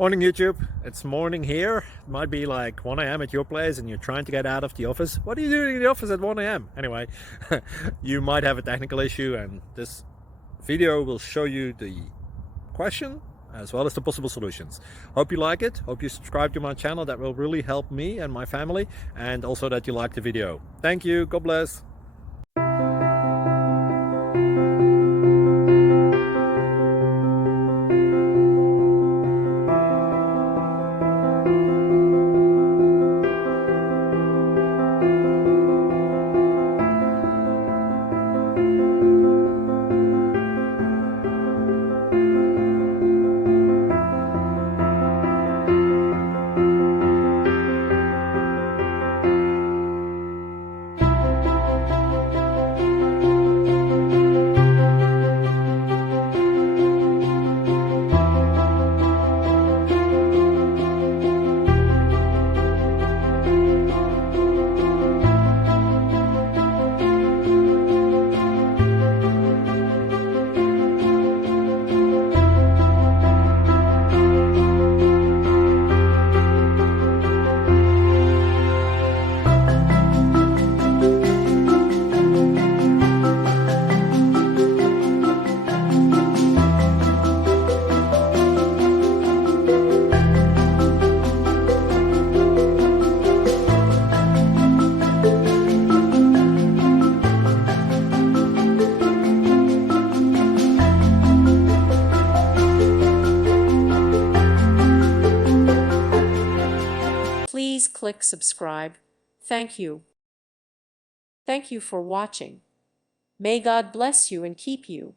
Morning YouTube, it's morning here. It might be like 1 a.m. at your place and you're trying to get out of the office. What are you doing in the office at 1 a.m.? Anyway, you might have a technical issue and this video will show you the question as well as the possible solutions. Hope you like it, hope you subscribe to my channel. That will really help me and my family, and also that you like the video. Thank you, God bless. Please click subscribe. Thank you. Thank you for watching. May God bless you and keep you.